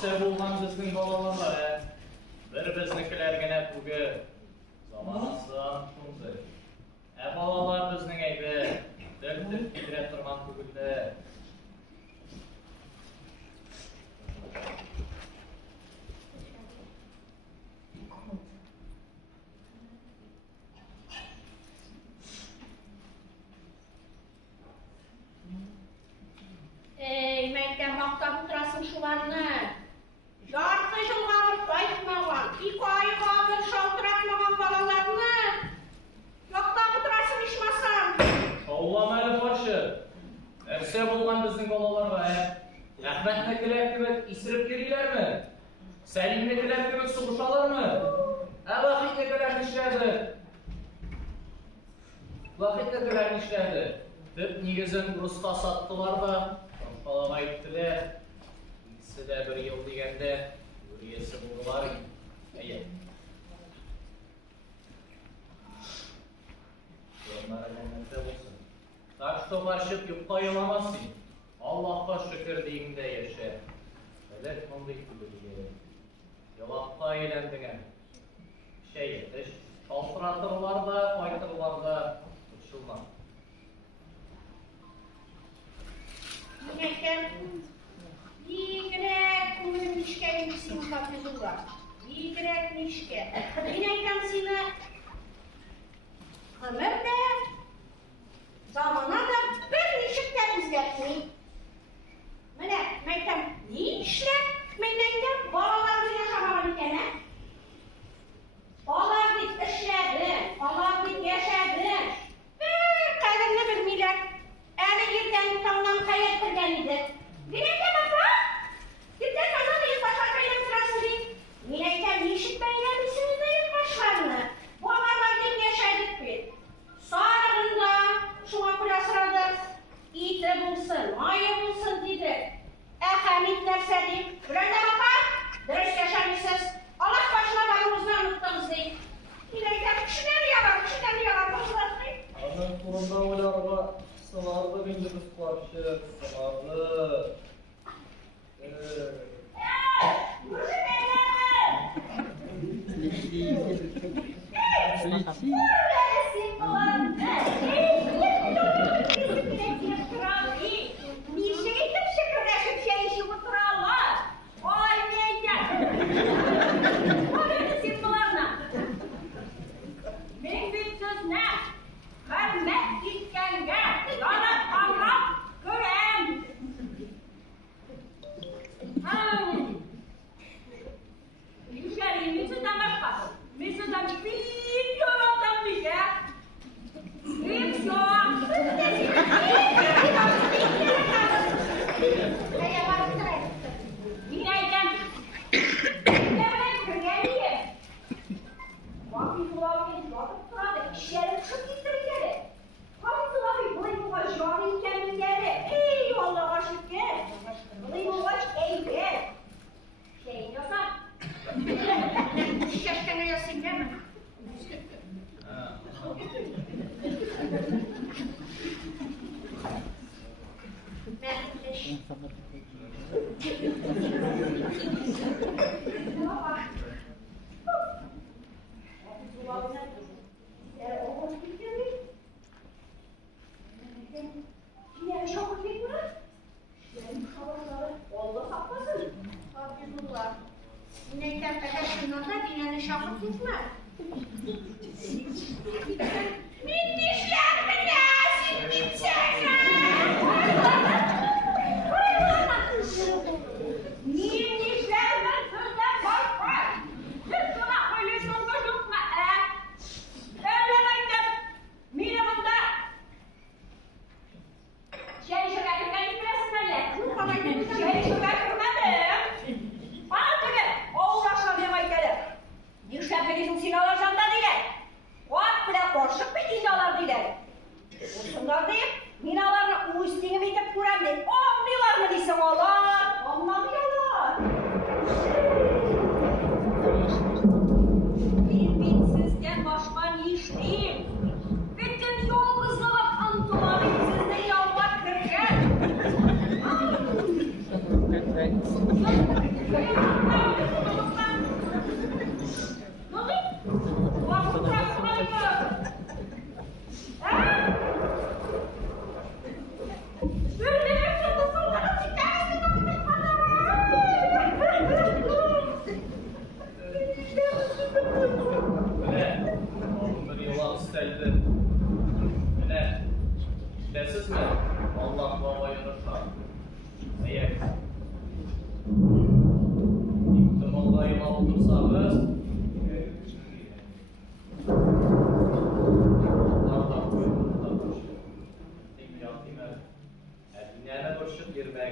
нәрсе болған біздің балалар, бір біздікілер генә түгел. Заманасы анықтыңды. Балалар біздің әйбі, дәл-дәл кидіре тұрған түгілді. Мәйттен мақтап тұрасың шуларны. Жарты жылға бір қайтмаған, 2 айға бір шалтыратмаған балаларны. Мақтап тұрасың ешмасам. Шаулам әлі баршы. Нәрсе болған біздің балаларға, Әхметнекілер кебек исіріп керейлер ме? Сәлимнекілер кебек сұғышалар ме? Вахитнекілер нешләді? Вахитнекілер нешләді? Төп негізін ұрысқа саттылар да, қалаға айттылар. Ikisi de bir yıl degende üyesi buldular. Әйе. Onlara cennette olsun. Так что баршып юққа еламасын. Аллахқа шүкір дейімде еші. Әлек мұндай күліге. Елаққа елендіңе. Шей етіш. Қалтыратырлар да, қайтырлар да ұтшылман. Игрек көңілім нешке емесің қапезуға. Игрек нешке. Мен айтам сені қымырды, замана да бір нешіктер өзгертмей. Міне, мен айтам, не ішлеп, мен айтам, балаларды yaşamaған екені. Балалар дейт ішледі, балалар дейт яшады. Бір қадірні білмейлер. Әлі ертен таңнан қайет кірген еді. Мен айтам, апа, ертен таңнан ешбашқа қайет тұрасың дейт. Мен айтам, нешік бәйнәмісіңіз де ешбашқаны. Балалар дейт яшадық бет. Сарығында шуға күләсірады. Иті болсын, майы болсын дейді. Әхәмет нәрсе дейт. Бірәндім, апа, дұрыс яшамайсыз. Аллах башына барымызды ұмыттыңыз дейт. Мен айтам, күшінен ұялар болсылар дейт. Азан турында ойларға сыларды бенді біз қуаршы, сыларды.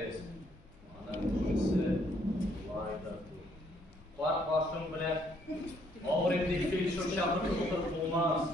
bilsangiz, aning bunisi layda. Bak başım bilan og'riqli feldsher chaqirib o'tirib bo'lmas.